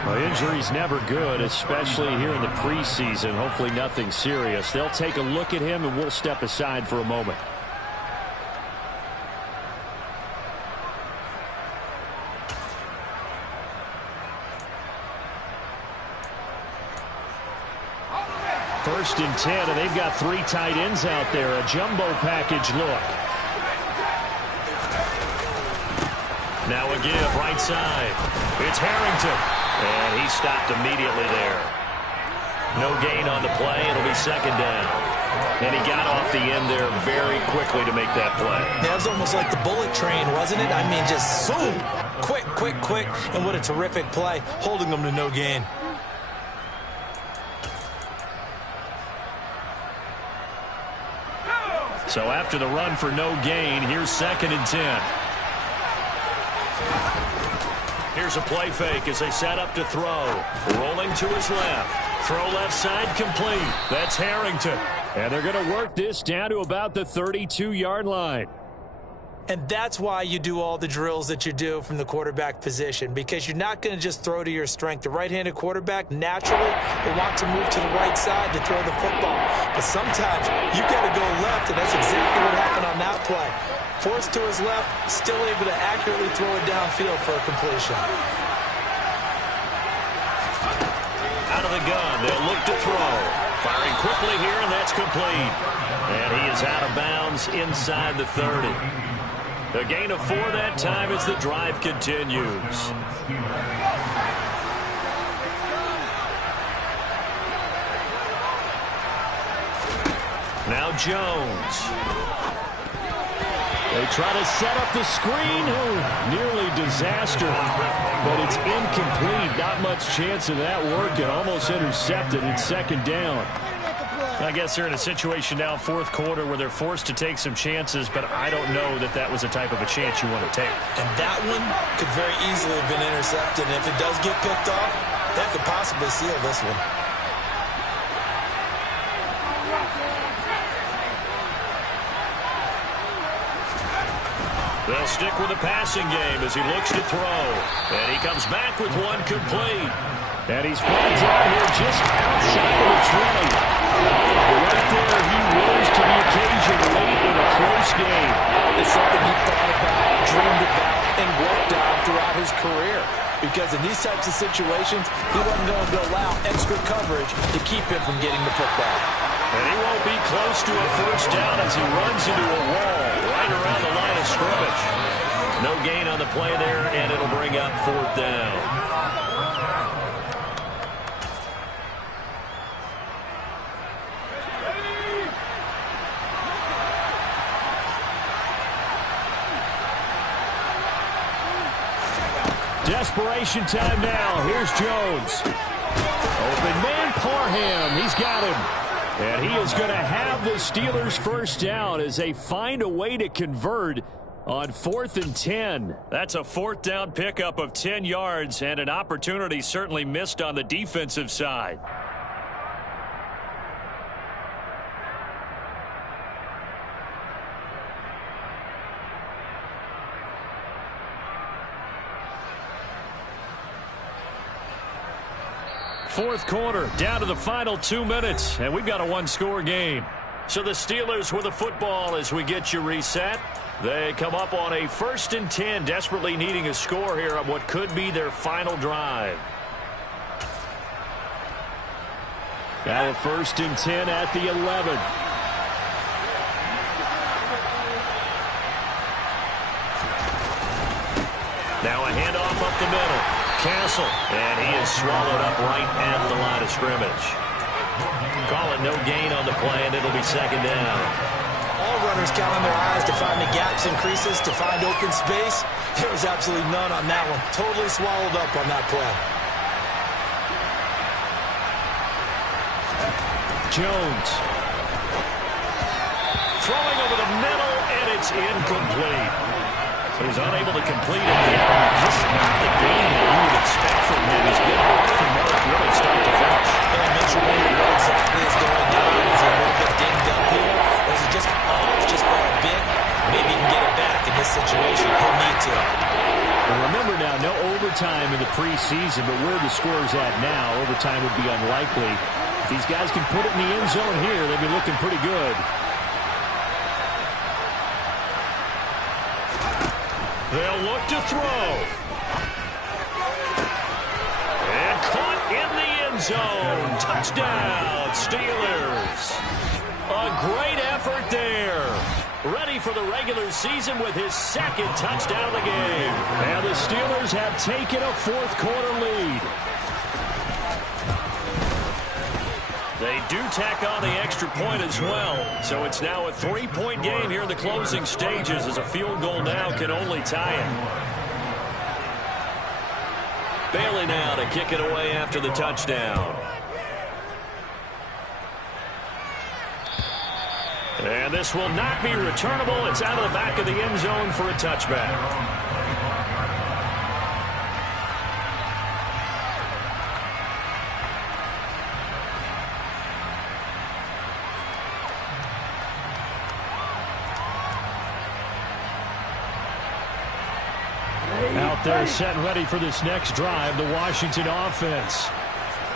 Well, injury's never good, especially here in the preseason. Hopefully nothing serious. They'll take a look at him, and we'll step aside for a moment. First and 10, and they've got 3 tight ends out there. A jumbo package look. Now a give, right side. It's Harrington. And he stopped immediately there. No gain on the play. It'll be second down. And he got off the end there very quickly to make that play. That was almost like the bullet train, wasn't it? I mean, just zoom. Quick, quick, quick. And what a terrific play, holding them to no gain. So after the run for no gain, here's 2nd and 10. Here's a play fake as they set up to throw. Rolling to his left. Throw left side complete. That's Harrington. And they're going to work this down to about the 32-yard line. And that's why you do all the drills that you do from the quarterback position, because you're not going to just throw to your strength. The right-handed quarterback naturally will want to move to the right side to throw the football. But sometimes you got to go left, and that's exactly what happened on that play. Forced to his left, still able to accurately throw it downfield for a completion. Out of the gun, they'll look to throw. Firing quickly here, and that's complete. And he is out of bounds inside the 30. A gain of 4 that time as the drive continues. Now Jones. They try to set up the screen. Oh, nearly disaster. But it's incomplete. Not much chance of that working. Almost intercepted. It's second down. I guess they're in a situation now, 4th quarter, where they're forced to take some chances, but I don't know that that was the type of a chance you want to take. And that one could very easily have been intercepted. And if it does get picked off, that could possibly seal this one. They'll stick with the passing game as he looks to throw. And he comes back with one complete. And he's brought down here just outside of the 20. Right there, he rose to the occasion late in a close game. It's something he thought about, dreamed about, and worked on throughout his career. because in these types of situations, he wasn't going to allow extra coverage to keep him from getting the football. And he won't be close to a first down as he runs into a wall right around the line of scrimmage. No gain on the play there, and it'll bring up fourth down. Desperation time now. Here's Jones. Open man, Parham. He's got him. And he is going to have the Steelers first down as they find a way to convert on 4th and 10. That's a fourth down pickup of 10 yards and an opportunity certainly missed on the defensive side. Fourth quarter, down to the final 2 minutes, and we've got a one-score game. So the Steelers with the football as we get you reset. They come up on a 1st and 10, desperately needing a score here on what could be their final drive. Now a 1st and 10 at the 11. Now a handoff up the middle. Castle, and he is swallowed up right at the line of scrimmage. Calling no gain on the play, and it'll be second down. All runners count on their eyes to find the gaps and creases, to find open space. There was absolutely none on that one. Totally swallowed up on that play. Jones. Throwing over the middle, and it's incomplete. So he's unable to complete it. Just not the game that you would expect from him. He's been off the mark really start to finish. And it makes you wonder what exactly is going on. Is he a little bit dinged up here? Or is he just off just by a bit? Maybe he can get it back in this situation. He'll need to. Well, remember now, no overtime in the preseason, but where the score is at now, overtime would be unlikely. If these guys can put it in the end zone here, they'd be looking pretty good. They'll look to throw. And caught in the end zone. Touchdown, Steelers. A great effort there. Ready for the regular season with his second touchdown of the game. And the Steelers have taken a fourth quarter lead. They do tack on the extra point as well. So it's now a 3-point game here in the closing stages as a field goal now can only tie it. Bailey now to kick it away after the touchdown. And this will not be returnable. It's out of the back of the end zone for a touchback. Out there set and ready for this next drive, the Washington offense.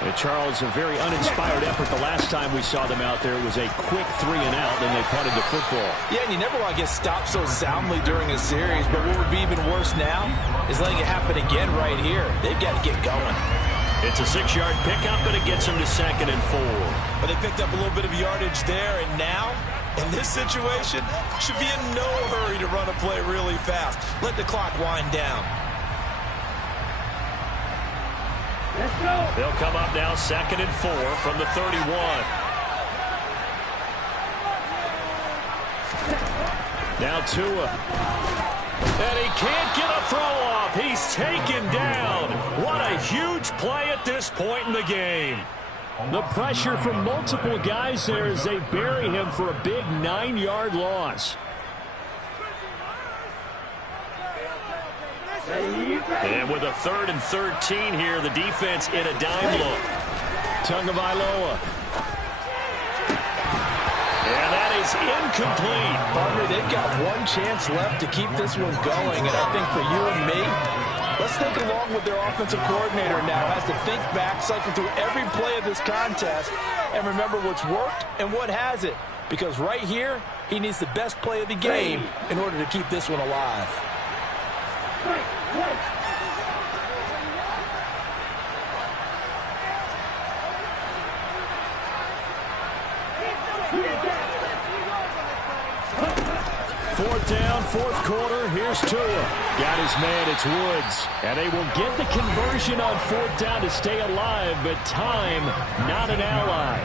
And Charles, a very uninspired effort the last time we saw them out there. It was a quick 3-and-out, then they punted the football. Yeah, and you never want to get stopped so soundly during a series, but what would be even worse now is letting it happen again right here. They've got to get going. It's a 6-yard pickup, but it gets them to 2nd and 4. But they picked up a little bit of yardage there, and now, in this situation, should be in no hurry to run a play really fast. Let the clock wind down. They'll come up now 2nd and 4 from the 31. Now Tua. And he can't get a throw off. He's taken down. What a huge play at this point in the game. The pressure from multiple guys there as they bury him for a big 9-yard loss. And with a 3rd and 13 here, the defense in a dime look. Tagovailoa. And that is incomplete. Partner, they've got one chance left to keep this one going, and I think for you and me, let's think along with their offensive coordinator now has to think back, cycle through every play of this contest, and remember what's worked and what hasn't. Because right here, he needs the best play of the game in order to keep this one alive. down, fourth quarter. Here's Tua. Got his man, it's Woods. And they will get the conversion on fourth down to stay alive, but time, not an ally.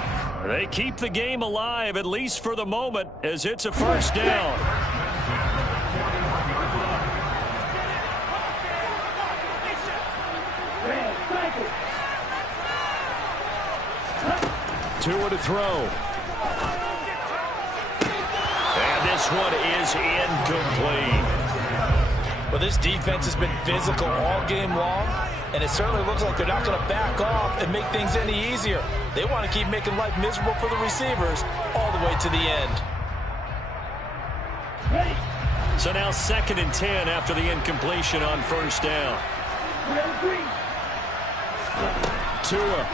They keep the game alive, at least for the moment, as it's a first down. Tua to throw. And this one is incomplete. Well, this defense has been physical all game long, and it certainly looks like they're not going to back off and make things any easier. They want to keep making life miserable for the receivers all the way to the end. So now 2nd and 10 after the incompletion on first down. Tua.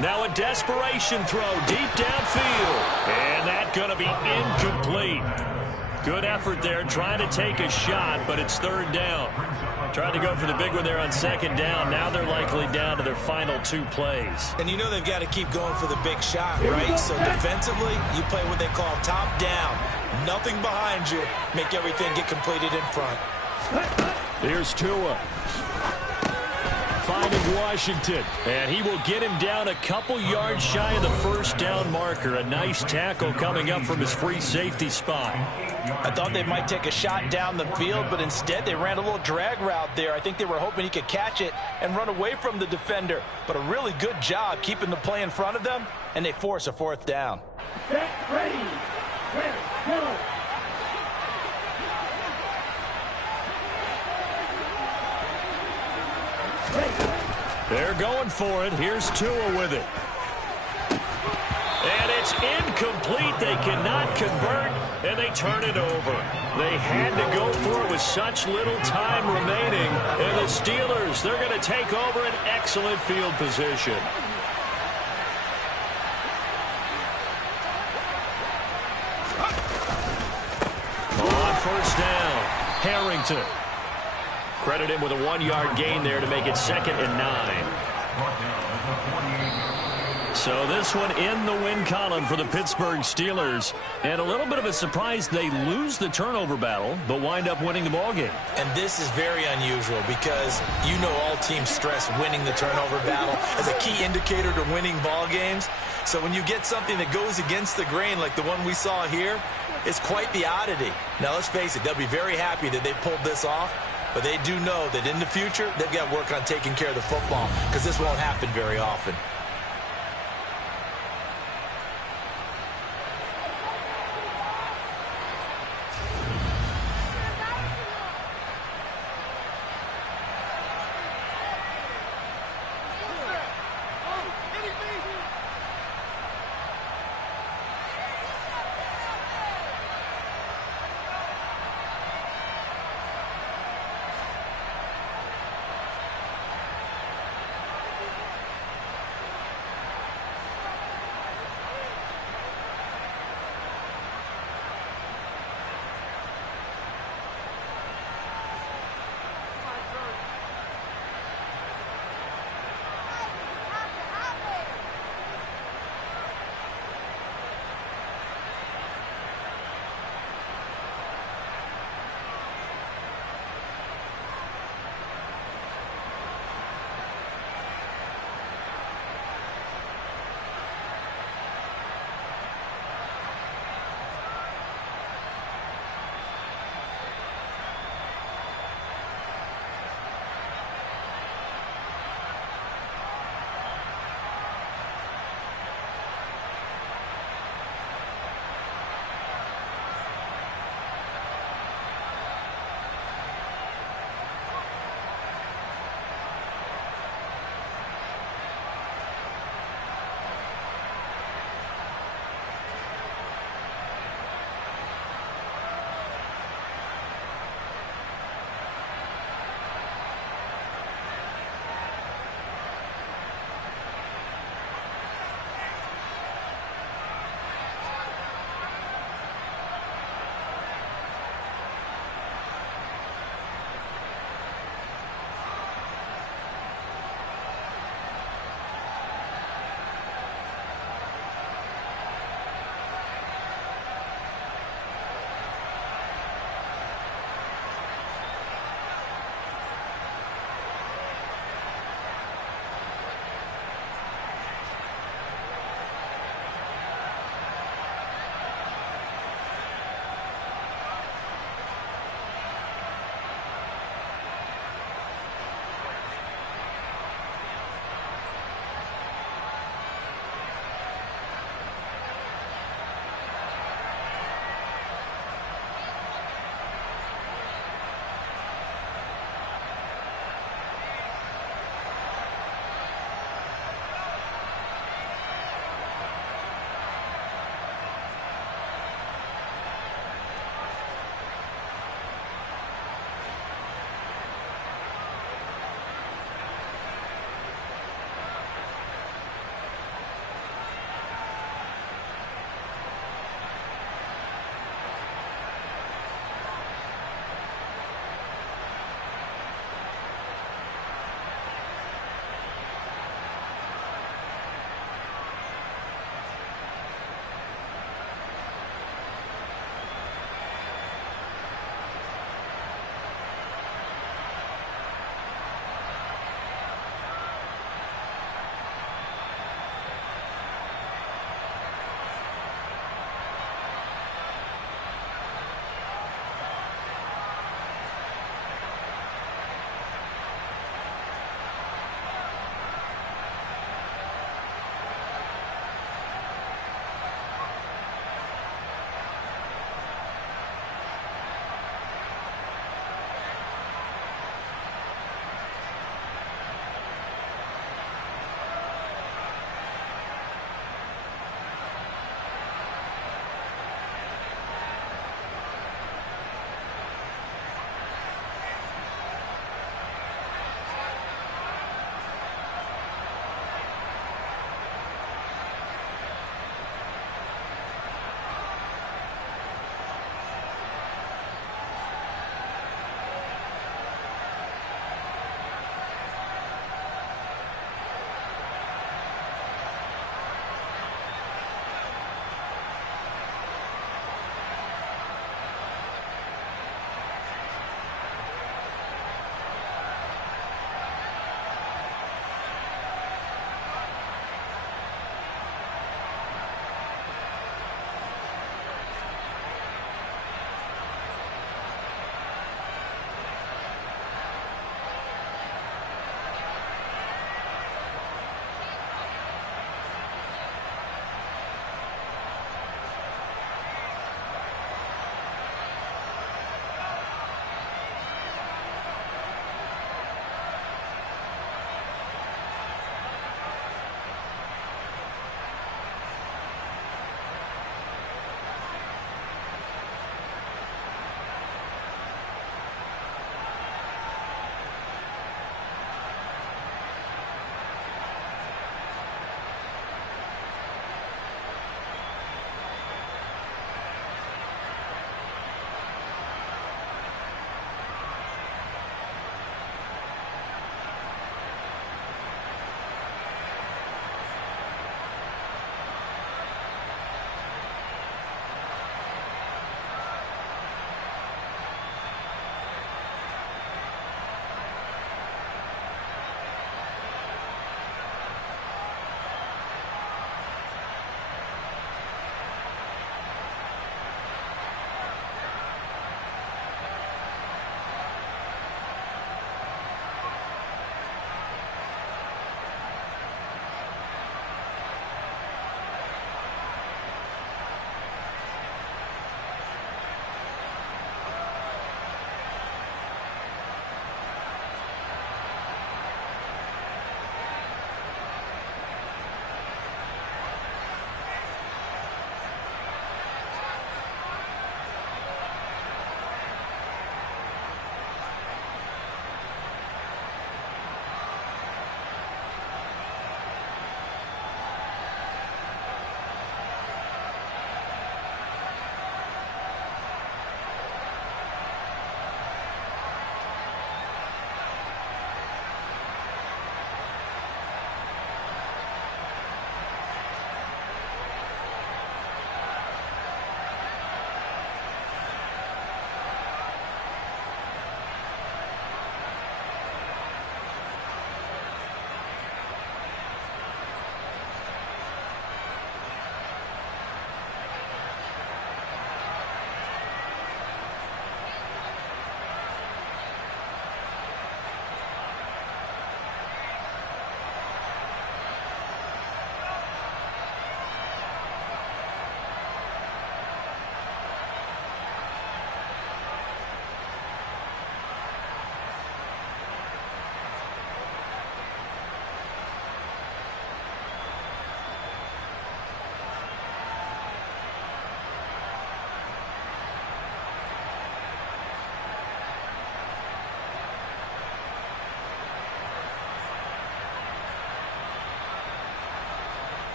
Now a desperation throw deep downfield. And that's going to be incomplete. Good effort there trying to take a shot, but it's 3rd down. Tried to go for the big one there on 2nd down. Now they're likely down to their final 2 plays. And you know they've got to keep going for the big shot, right? So defensively, you play what they call top down. Nothing behind you. Make everything get completed in front. Here's Tua. Finding Washington. And he will get him down a couple yards shy of the first down marker. A nice tackle coming up from his free safety spot. I thought they might take a shot down the field, but instead they ran a little drag route there. I think they were hoping he could catch it and run away from the defender. But a really good job keeping the play in front of them, and they force a 4th down. Ready. Go. They're going for it. Here's Tua with it. And it's incomplete. They cannot convert, and they turn it over. They had to go for it with such little time remaining. And the Steelers, they're going to take over an excellent field position. On first down, Harrington. Credit him with a 1-yard gain there to make it 2nd and 9. So this one in the win column for the Pittsburgh Steelers. And a little bit of a surprise, they lose the turnover battle, but wind up winning the ballgame. And this is very unusual because you know all teams stress winning the turnover battle as a key indicator to winning ball games. So when you get something that goes against the grain like the one we saw here, it's quite the oddity. Now let's face it, they'll be very happy that they pulled this off. But they do know that in the future, they've got to work on taking care of the football because this won't happen very often.